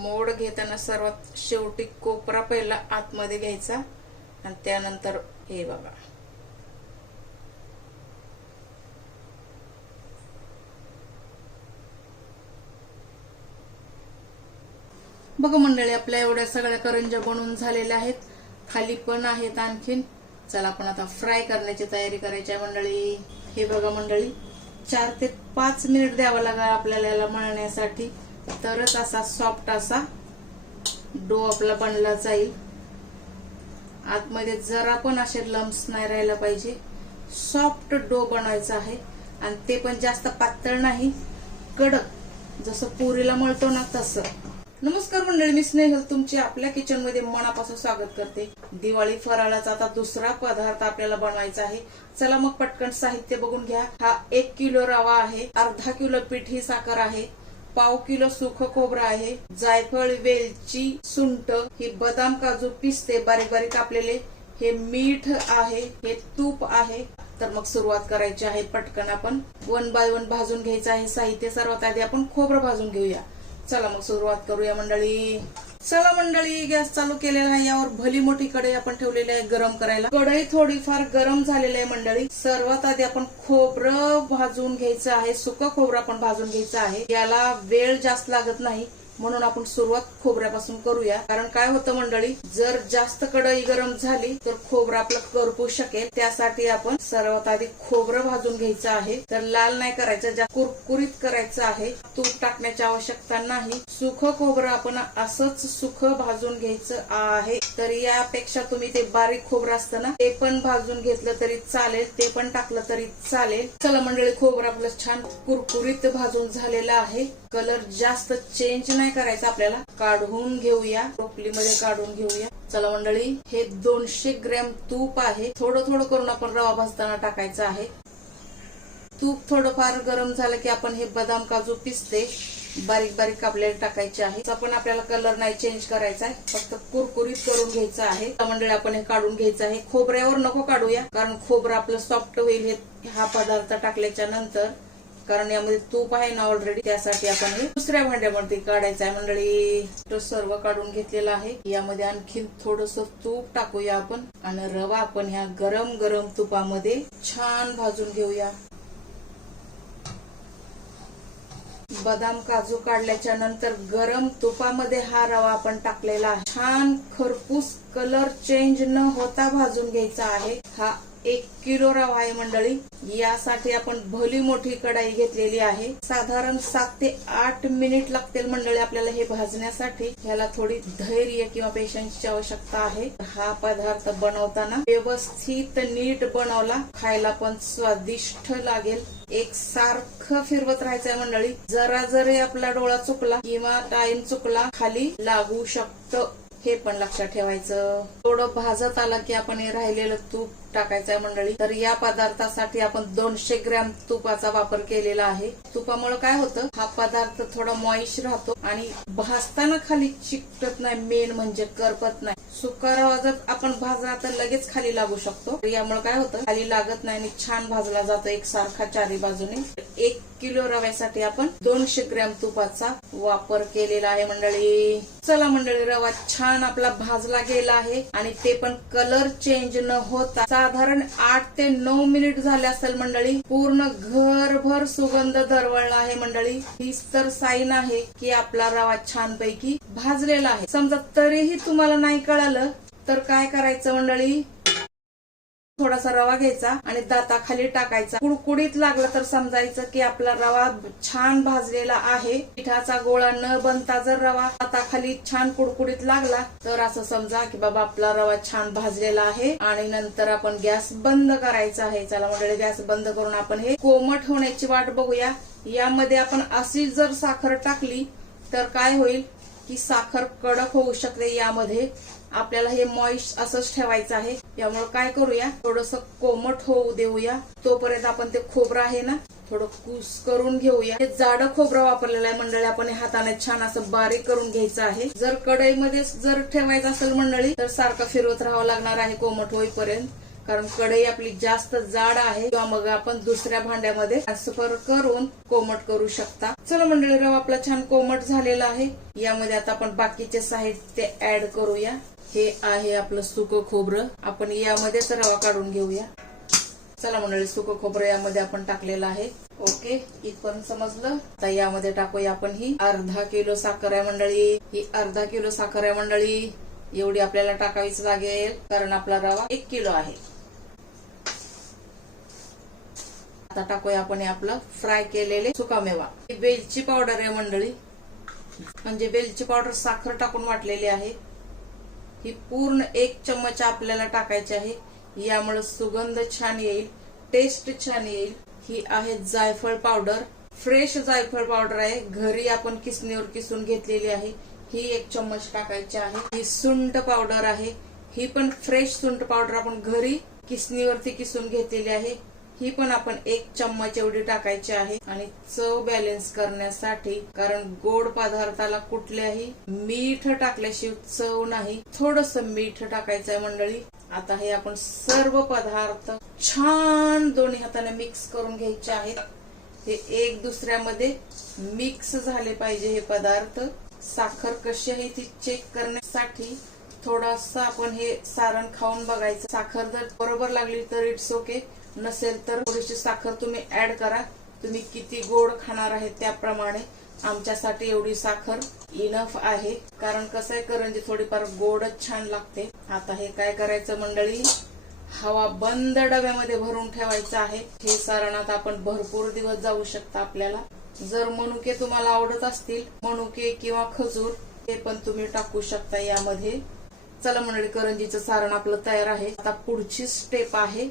मोड घेताना सर्वात शेवटी कोपरा पहिला आतमध्ये घ्यायचा. आणि त्यानंतर हे बघा. बघा मंडळी आपल्या एवढ्या सगळ्या करंज्या बनवून झालेल्या आहेत. खाली पण आहेत आणखीन. चला आपण आता फ्राय करण्याची तयारी करायची आहे मंडळी. हे बघा मंडळी चार ते पाच मिनिट द्यावं लागेल आपल्याला याला मळण्यासाठी. तरच असा सॉफ्ट असा डो आपला बनला जाईल. आतमध्ये जरा पण असे लम्स नाही राहायला पाहिजे. सॉफ्ट डो बनवायचा आहे आणि ते पण जास्त पातळ नाही कडक. जसं पुरीला मळतो ना तसं. नमस्कार मंडळी मी स्नेहल. तुमची आपल्या किचनमध्ये मनापासून स्वागत करते. दिवाळी फराळाचा आता दुसरा पदार्थ आपल्याला बनवायचा आहे. चला मग पटकन साहित्य बघून घ्या. हा एक किलो रवा आहे. अर्धा किलो पीठ ही साखर आहे. पाव किलो सुख खोबरं आहे. जायफळ वेलची सुंट ही बदाम काजू पिस्ते बारीक बारीक कापलेले. हे मीठ आहे हे तूप आहे. तर मग सुरुवात करायची आहे पटकन आपण. वन बाय वन भाजून घ्यायचं आहे. साहित्य सर्वात आधी आपण खोबरं भाजून घेऊया. चला मग सुरुवात करूया मंडळी. चला मंडळी गॅस चालू केलेला आहे. यावर भली मोठी कढई आपण ठेवलेली आहे गरम करायला. कढई थोडीफार गरम झालेली आहे मंडळी. सर्वात आधी आपण खोबरं भाजून घ्यायचं आहे. सुकं खोबरं आपण भाजून घ्यायचं आहे. याला वेळ जास्त लागत नाही. म्हणून आपण सुरुवात खोबऱ्यापासून करूया. कारण काय होतं मंडळी जर जास्त कढई गरम झाली तर खोबरं आपलं करपू शकेल. त्यासाठी आपण सर्वात आधी खोबरं भाजून घ्यायचं आहे. तर लाल नाही करायचं ज्या कुरकुरीत करायचं आहे. तूप टाकण्याची आवश्यकता नाही. सुख खोबरं आपण असंच सुख भाजून घ्यायचं आहे. तर यापेक्षा तुम्ही ते बारीक खोबरं असतं ना ते पण भाजून घेतलं तरी चालेल ते पण टाकलं तरी चालेल. चला मंडळी खोबरं आपलं छान कुरकुरीत भाजून झालेलं आहे. कलर जास्त चेंज नाही करायचा आपल्याला. काढून घेऊया. टोपलीमध्ये काढून घेऊया. चला मंडळी हे दोनशे ग्रॅम तूप आहे. थोडं थोडं करून आपण रवा भाजताना टाकायचं आहे. तूप थोडंफार गरम झालं की आपण हे बदाम काजू पिसते. बारीक बारीक कापलेले टाकायचे आहे. पण आपल्याला कलर नाही चेंज करायचा आहे. फक्त कुरकुरीत करून घ्यायचं आहे. मंडळी आपण हे काढून घ्यायचं आहे. खोबऱ्यावर नको काढूया कारण खोबरं आपलं सॉफ्ट होईल हे हा पदार्थ टाकल्याच्या नंतर. कारण यामध्ये तूप आहे ना ऑलरेडी त्यासाठी आपण हे दुसऱ्या भांड्यामध्ये काढायचं आहे मंडळी. सर्व काढून घेतलेलं आहे. यामध्ये आणखी थोडस तूप टाकूया आपण. आणि रवा आपण ह्या गरम गरम तुपामध्ये छान भाजून घेऊया. बदाम काजू काढल्याच्या नंतर गरम तुपामध्ये हा रवा आपण टाकलेला छान खरपूस कलर चेंज न होता भाजून घ्यायचा आहे. हा एक किलो रवा आहे मंडळी. यासाठी आपण भली मोठी कढाई घेतलेली आहे. साधारण सात ते आठ मिनिट लागतील मंडळी आपल्याला हे भाजण्यासाठी. ह्याला थोडी धैर्य किंवा पेशन्सची आवश्यकता आहे. हा पदार्थ बनवताना व्यवस्थित नीट बनवला. खायला पण स्वादिष्ट लागेल. एक सारखं फिरवत राहायचंय मंडळी. जरा जरी आपला डोळा चुकला किंवा टाइम चुकला खाली लागू शकतं. हे पण लक्षात ठेवायचं. थोडं भाजत आला की आपण हे राहिलेलं तूप टाकायचा आहे मंडळी. तर या पदार्थासाठी आपण दोनशे ग्रॅम तुपाचा वापर केलेला आहे. तुपामुळे काय होतं? हा पदार्थ थोडा मॉइश राहतो आणि भाजताना खाली चिकटत नाही. मेन म्हणजे करपत नाही. सुका रवा जर आपण भाजला तर लगेच खाली लागू शकतो. यामुळे काय होतं? खाली लागत नाही आणि छान भाजला जातो एक सारखा चारी बाजूने. एक किलो रव्यासाठी आपण दोनशे ग्रॅम तुपाचा वापर केलेला आहे मंडळी. चला मंडळी रवा छान आपला भाजला गेला आहे आणि ते पण कलर चेंज न होता साधारण आठ ते नऊ मिनिट झाले असेल मंडळी. पूर्ण घरभर सुगंध दरवळला आहे मंडळी. हीच तर साईन आहे की आपला रवा छानपैकी भाजलेला आहे. समजा तरीही तुम्हाला नाही कळालं तर काय करायचं मंडळी? थोडासा रवा घ्यायचा आणि दाता खाली टाकायचा. कुडकुडीत लागला तर समजायचं की आपला रवा छान भाजलेला आहे. पिठाचा गोळा न बनता जर रवा दाताखाली छान कुडकुडीत लागला तर असं समजा की बाबा आपला रवा छान भाजलेला आहे आणि नंतर आपण गॅस बंद करायचा आहे. चला मंडळी गॅस बंद करून आपण हे कोमट होण्याची वाट बघूया. यामध्ये आपण अशी जर साखर टाकली तर काय होईल की साखर कडक होऊ शकते यामध्ये. आपल्याला हे मॉइस्ट असंच ठेवायचं आहे. यामुळे काय करूया? थोडस कोमट होऊ देऊया. तोपर्यंत आपण ते खोबरं आहे ना थोडं कुस करून घेऊया. हे जाडं खोबरं वापरलेलं आहे मंडळी. आपण हाताने छान असं बारीक करून घ्यायचं आहे. जर कढईमध्ये जर ठेवायचं असेल मंडळी तर सारखं फिरवत राहावं लागणार आहे कोमट होईपर्यंत. कारण कढई आपली जास्त जाड आहे. किंवा मग आपण दुसऱ्या भांड्यामध्ये ट्रान्सफर करून कोमट करू शकता. चला मंडळी रवा आपला छान कोमट झालेला आहे. यामध्ये आता आपण बाकीचे साहित्य ऍड करूया. हे आहे आपलं सुक खोबरं. आपण यामध्येच रवा काढून घेऊया. चला मंडळी सुक खोबरं यामध्ये आपण टाकलेलं आहे. ओके इथपर्यंत समजलं? आता यामध्ये टाकूया आपण ही अर्धा किलो साखर आहे मंडळी. ही अर्धा किलो साखर आहे मंडळी. एवढी आपल्याला टाकावीच लागेल कारण आपला रवा एक किलो आहे. आता टाकूया आपण आपलं फ्राय केलेले सुकामेवा. ही वेलची पावडर आहे मंडळी. म्हणजे वेलची पावडर साखर टाकून वाटलेली आहे. ही पूर्ण एक चम्मच आपल्याला टाकायची आहे. यामुळे सुगंध छान येईल टेस्ट छान येईल. ही आहे जायफळ पावडर. फ्रेश जायफळ पावडर आहे. घरी आपण किसणीवर किसून घेतलेली आहे. ही एक चम्मच टाकायची आहे. ही सुंट पावडर आहे. ही पण फ्रेश सुंट पावडर आपण घरी किसणीवरती किसून घेतलेली आहे. ही पण आपण एक चम्मच एवढी टाकायची आहे. आणि चव बॅलन्स करण्यासाठी कारण गोड पदार्थाला कुठल्याही मीठ टाकल्याशिवाय चव नाही. थोडस मीठ टाकायचं आहे मंडळी. आता हे आपण सर्व पदार्थ छान दोन्ही हाताने मिक्स करून घ्यायचे आहेत. हे एक दुसऱ्यामध्ये मिक्स झाले पाहिजे हे पदार्थ. साखर कशी आहे ती चेक करण्यासाठी थोडस आपण हे सारण खाऊन बघायचं. साखर जर बरोबर लागली तर इट्स ओके नसेल तर थोडीशी साखर तुम्ही ऍड करा. तुम्ही किती गोड खाणार आहे त्याप्रमाणे आमच्यासाठी एवढी साखर इनफ आहे. कारण कसं आहे करंजी थोडीफार गोडच छान लागते. आता हे काय करायचं मंडळी? हवा बंद डब्यामध्ये भरून ठेवायचं आहे. हे सारणात आपण भरपूर दिवस जाऊ शकता आपल्याला. जर मनुके तुम्हाला आवडत असतील मनुके किंवा खजूर ते पण तुम्ही टाकू शकता यामध्ये. चला मंडळी करंजीचं सारण आपलं तयार आहे. आता पुढची स्टेप आहे.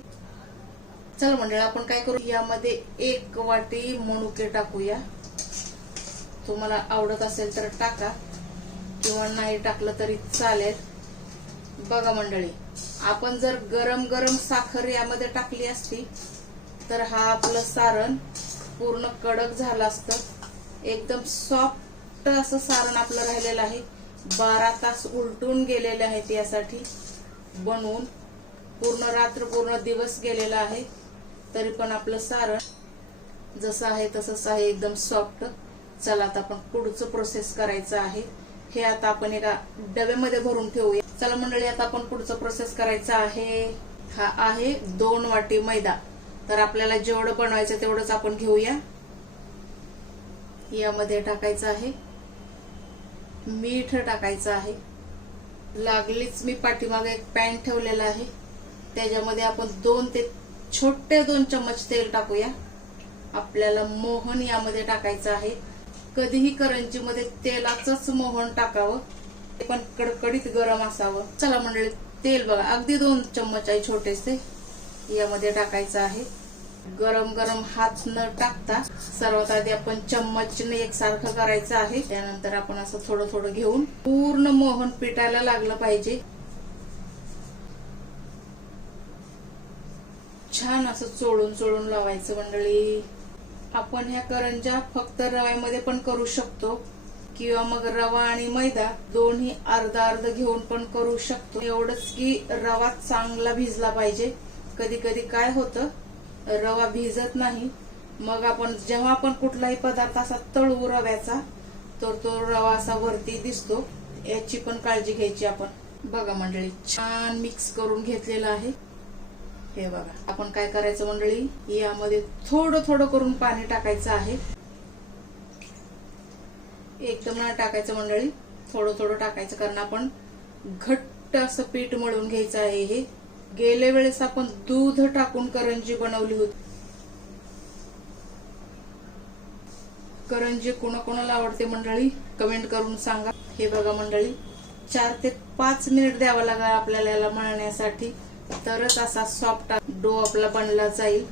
चला मंडळ आपण काय करू? यामध्ये एक वाटी मनुके टाकूया. तुम्हाला आवडत असेल तर टाका. किंवा नाही टाकलं तरी चालेल. बघा मंडळी आपण जर गरम गरम साखर यामध्ये टाकली असती तर हा आपलं सारण पूर्ण कडक झालं असतं. एकदम सॉफ्ट असं सारण आपलं राहिलेलं आहे. बारा तास उलटून गेलेले आहेत यासाठी बनवून. पूर्ण रात्र पूर्ण दिवस गेलेला आहे. तरी पण आपलं सारण जसं आहे तसंच आहे एकदम सॉफ्ट चला आता आपण पुढचं प्रोसेस करायचं आहे. हे आता आपण एका डब्यामध्ये भरून ठेवूया. चला मंडळी आता आपण पुढचं प्रोसेस करायचं आहे. हा आहे दोन वाटी मैदा. तर आपल्याला जेवढं बनवायचं तेवढंच आपण घेऊया. यामध्ये टाकायचं आहे. मीठ टाकायचं आहे. लागलीच मी पाठीमागे एक पॅन ठेवलेला आहे. त्याच्यामध्ये आपण दोन ते छोटे दोन चम्मच तेल टाकूया. आपल्याला मोहन यामध्ये टाकायचं आहे. कधीही करंजीमध्ये तेलाचंच मोहन टाकावं. ते पण कडकडीत गरम असावं. चला मंडळी तेल बघा अगदी दोन चम्मच आहे छोटेसे. यामध्ये टाकायचं आहे. गरम गरम हात न टाकता सर्वात आधी आपण चम्मचने एकसारखं करायचं आहे. त्यानंतर आपण असं थोडं थोडं घेऊन पूर्ण मोहन पिटायला लागलं पाहिजे. छान असं चोळून चोळून लावायचं मंडळी. आपण ह्या करंजा फक्त रव्यामध्ये पण करू शकतो. किंवा मग रवा आणि मैदा दोन्ही अर्धा अर्ध घेऊन पण करू शकतो. एवढंच की रवा चांगला भिजला पाहिजे. कधी कधी काय होतं रवा भिजत नाही. मग आपण जेव्हा आपण कुठलाही पदार्थ असा तळू रव्याचा तर तो रवा असा वरती दिसतो. याची पण काळजी घ्यायची आपण. बघा मंडळी छान मिक्स करून घेतलेलं आहे. हे बघा. आपण काय करायचं मंडळी? यामध्ये थोडं थोडं करून पाणी टाकायचं आहे. एकदम नाही टाकायचं मंडळी. थोडं थोडं टाकायचं कारण आपण घट्ट असं पीठ मळून घ्यायचं आहे हे. गेल्या वेळेस आपण दूध टाकून करंजी बनवली होती. करंजी कोणाकोणाला आवडते मंडळी? कमेंट करून सांगा. हे बघा मंडळी चार ते पाच मिनिट द्यावं लागेल आपल्याला याला मळण्यासाठी. तरच असा सॉफ्ट डो आपला बनला जाईल.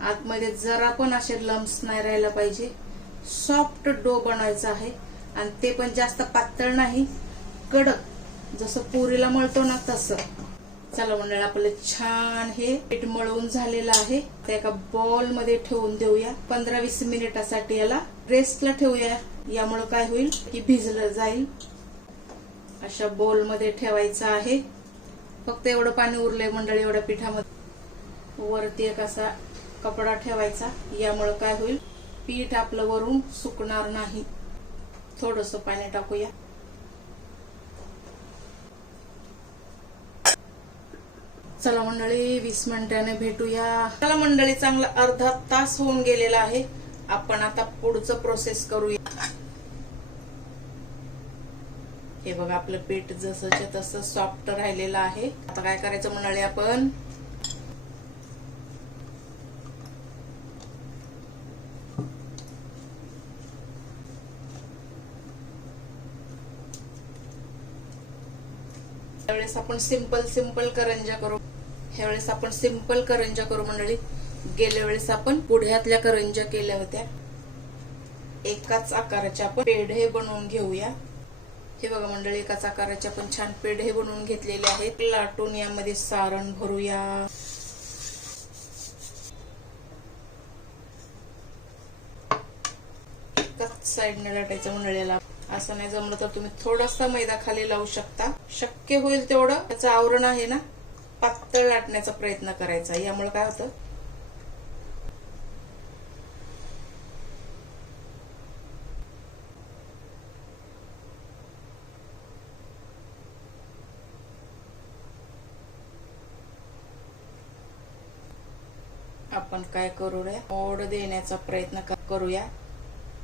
आतमध्ये जरा पण असे लम्स नाही राहायला पाहिजे. सॉफ्ट डो बनवायचा आहे. आणि ते पण जास्त पातळ नाही कडक. जसं पुरीला मळतो ना तसं. चला मंडळ आपलं छान हे पीठ मळवून झालेलं आहे. त्या एका बॉलमध्ये ठेवून देऊया. पंधरा वीस मिनिटासाठी याला रेस्टला ठेवूया. यामुळे काय होईल? की भिजलं जाईल. अशा बॉलमध्ये ठेवायचं आहे. फक्त एवढं पाणी उरलंय मंडळी एवढ्या पिठामध्ये. वरती एक असा कपडा ठेवायचा यामुळं काय होईल? पीठ आपलं वरून सुकणार नाही. थोडस पाणी टाकूया. चला मंडळी वीस मिनिटाने भेटूया. चला मंडळी चांगला अर्धा तास होऊन गेलेला आहे. आपण आता पुढचं प्रोसेस करूया. हे बघा आपलं पीठ जसंच्या तसं सॉफ्ट राहिलेलं आहे. आता काय करायचं म्हणाले आपण? त्यावेळेस आपण सिंपल सिंपल करंजा करू. ह्यावेळेस आपण सिंपल करंजा करू मंडळी. गेल्या वेळेस आपण पुढ्यातल्या करंजा केल्या होत्या. एकाच आकाराच्या आपण पेढे बनवून घेऊया. हे बघा मंडळी एकाच आकाराचे आपण छान पेढे बनवून घेतलेले आहेत. लाटून यामध्ये सारण भरूया. एकाच साईडने लाटायचं मंडळीला असं नाही जमलं तर तुम्ही थोडासा मैदा खाली लावू शकता. शक्य होईल तेवढं. त्याचं आवरण आहे ना पातळ लाटण्याचा प्रयत्न करायचा. यामुळे काय होतं? आपण काय करूया मोड देण्याचा प्रयत्न करूया.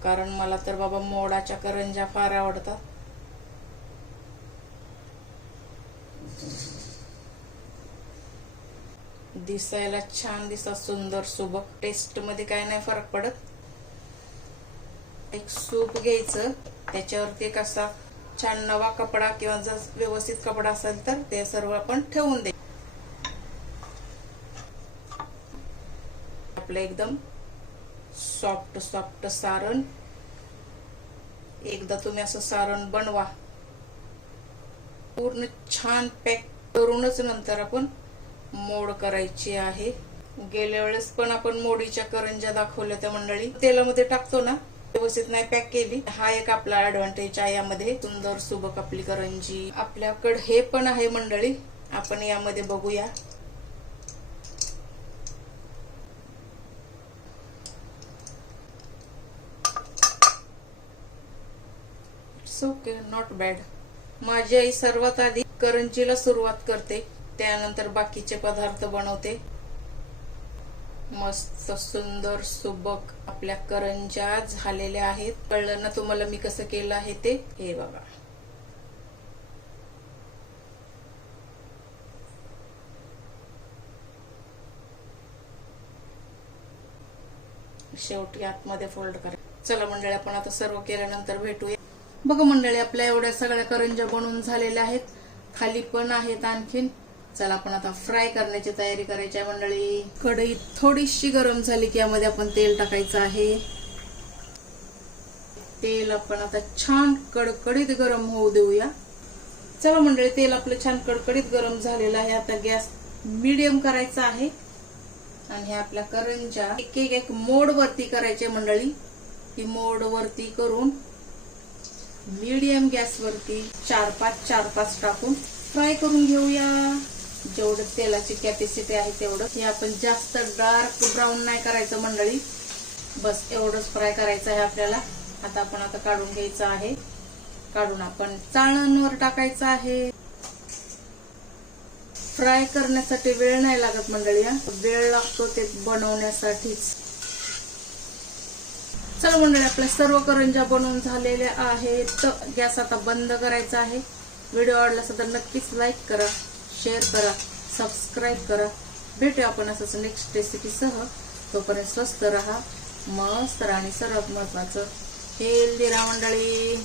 कारण मला तर बाबा मोडाच्या करंजा फार आवडतात. दिसायला छान दिसतात सुंदर सुबक. टेस्टमध्ये काय नाही फरक पडत. एक सूप घ्यायचं. त्याच्यावरती एक असा छान नवा कपडा किंवा जर व्यवस्थित कपडा असेल तर ते सर्व आपण ठेवून दे. आपलं एकदम सॉफ्ट सॉफ्ट सारण. एकदा तुम्ही असं सारण बनवा. पूर्ण छान पॅक करूनच नंतर आपण मोड करायची आहे. गेल्या वेळेस पण आपण मोडीच्या करंजा दाखवल्या त्या मंडळी. तेलामध्ये टाकतो ना व्यवस्थित नाही पॅक केली. हा एक आपला ऍडव्हान्टेज आहे यामध्ये. सुंदर सुबक आपली करंजी. आपल्याकडे हे पण आहे मंडळी. आपण यामध्ये बघूया. इट्स ओके नॉट बॅड माझी आई सर्वात आधी करंजीला सुरुवात करते त्यानंतर बाकीचे पदार्थ बनवते. मस्त सुंदर सुबक आपल्या करंजा झालेल्या आहेत. कळलं ना तुम्हाला मी कसं केलं आहे ते? हे बघा. शेवटी आतमध्ये फोल्ड करा. चला मंडळी आपण आता सर्व केल्यानंतर भेटूया. बघा मंडळी आपल्या एवढ्या सगळ्या करंज्या बनवून झालेल्या आहेत. खाली पण आहेत आणखीन. चला आपण आता फ्राय करण्याची तयारी करायची आहे मंडळी. कढई थोडीशी गरम झाली की यामध्ये आपण तेल टाकायचं आहे. तेल आपण आता छान कडकडीत गरम होऊ देऊया. चला मंडळी तेल आपलं छान कडकडीत गरम झालेलं आहे. आता गॅस मीडियम करायचा आहे. आणि ह्या आपल्या करंजा एक एक एक मोड वरती करायचे मंडळी. ती मोड वरती करून मीडियम गॅस वरती चार पाच चार पाच टाकून फ्राय करून घेऊया. जेवढं तेलाची कॅपॅसिटी आहे तेवढं. हे आपण जास्त डार्क ब्राऊन नाही करायचं मंडळी. बस एवढंच फ्राय करायचं आहे आपल्याला. आता आपण आता काढून घ्यायचं आहे. काढून आपण चाळणवर टाकायचं आहे. फ्राय करण्यासाठी वेळ नाही लागत मंडळी हा. वेळ लागतो ते बनवण्यासाठीच. चला मंडळी आपल्या सर्व करंजा बनवून झालेल्या आहेत. गॅस आता बंद करायचा आहे. व्हिडिओ आवडला असेल तर नक्कीच लाईक करा शेअर करा सबस्क्राईब करा. भेटूया आपण असंच नेक्स्ट रेसिपीसह तोपर्यंत स्वस्त राहा मस्त राहा आणि सर्वात महत्वाचं हेल्दी राहा मंडळी.